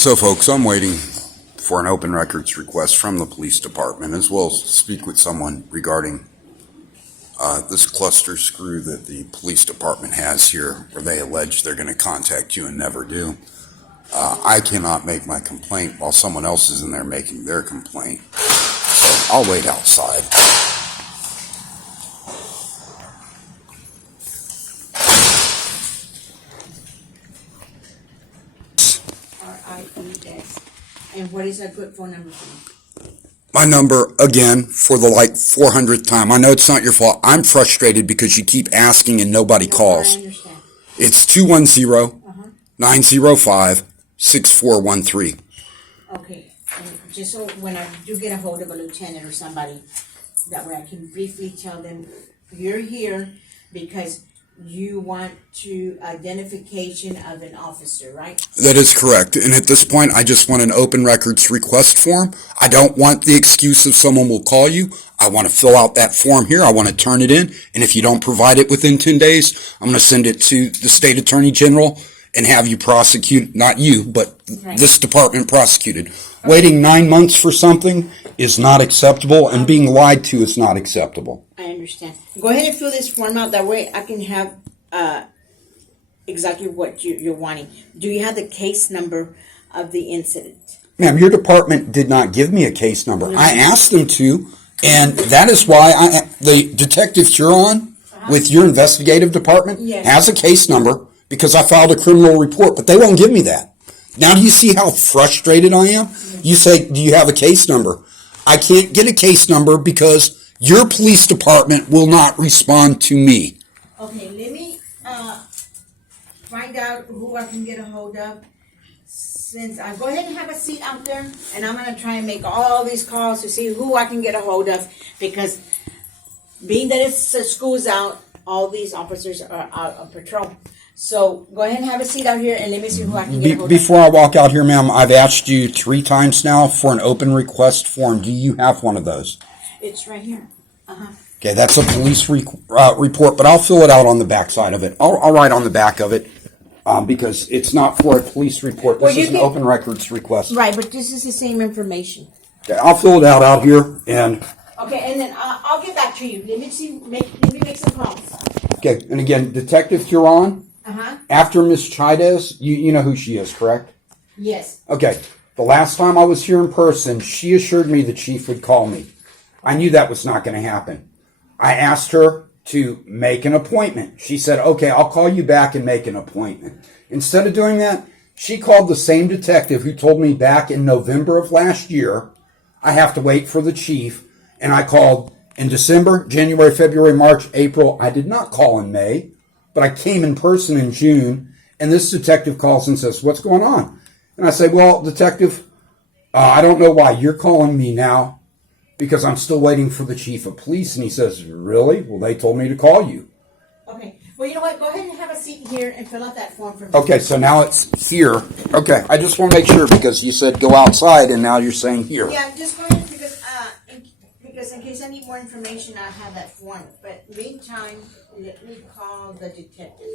So, folks, I'm waiting for an open records request from the police department, as well as speak with someone regarding this cluster screw that the police department has here, where they allege they're going to contact you and never do. I cannot make my complaint while someone else is in there making their complaint. So I'll wait outside. RIES. And what is a good phone number for you? My number, again, for the 400th time. I know it's not your fault. I'm frustrated because you keep asking and nobody calls. I understand. It's 210-905-6413. Okay. And just so when I do get a hold of a lieutenant or somebody, that way I can briefly tell them, you're here because you want to identification of an officer, right? That is correct. And at this point, I just want an open records request form. I don't want the excuse of someone will call you. I want to fill out that form here. I want to turn it in. And if you don't provide it within 10 days, I'm going to send it to the state attorney general and have you prosecute, not you, but this department prosecuted. Okay. Waiting 9 months for something is not acceptable, and being lied to is not acceptable. I understand. Go ahead and fill this form out. That way I can have exactly what you're wanting. Do you have the case number of the incident? Ma'am, your department did not give me a case number. I asked them to, and that is why the detective Huron with your investigative department has a case number, because I filed a criminal report, but they won't give me that. Now do you see how frustrated I am? You say, do you have a case number? I can't get a case number because your police department will not respond to me. Okay, let me find out who I can get a hold of. Since I go ahead and have a seat out there, and I'm going to try and make all these calls to see who I can get a hold of, because being that it's school's out, all these officers are out on patrol. So go ahead and have a seat out here, and let me see who I can get a hold of. Before I walk out here, ma'am, I've asked you 3 times now for an open request form. Do you have one of those? It's right here. Okay, that's a police report, but I'll fill it out on the back side of it. I'll write on the back of it because it's not for a police report. This is an open records request. Right, but this is the same information. Okay, I'll fill it out here, and... Okay, and then I'll get back to you. Let me make some calls. Okay, and again, Detective Huron, after Miss Chaidez, you know who she is, correct? Yes. Okay, the last time I was here in person, she assured me the chief would call me. I knew that was not going to happen. I asked her to make an appointment. She said, okay, I'll call you back and make an appointment. Instead of doing that, she called the same detective who told me back in November of last year, I have to wait for the chief. And I called in December, January, February, March, April. I did not call in May, but I came in person in June. And this detective calls and says, what's going on? And I say, well, detective, I don't know why you're calling me now, because I'm still waiting for the chief of police. And he says, really? Well, they told me to call you. Okay. Well, you know what? Go ahead and have a seat here and fill out that form for me. Okay, so now it's here. Okay, I just want to make sure, because you said go outside, and now you're saying here. Yeah, just go ahead, because in case I need more information, I have that form. But meantime, let me call the detective.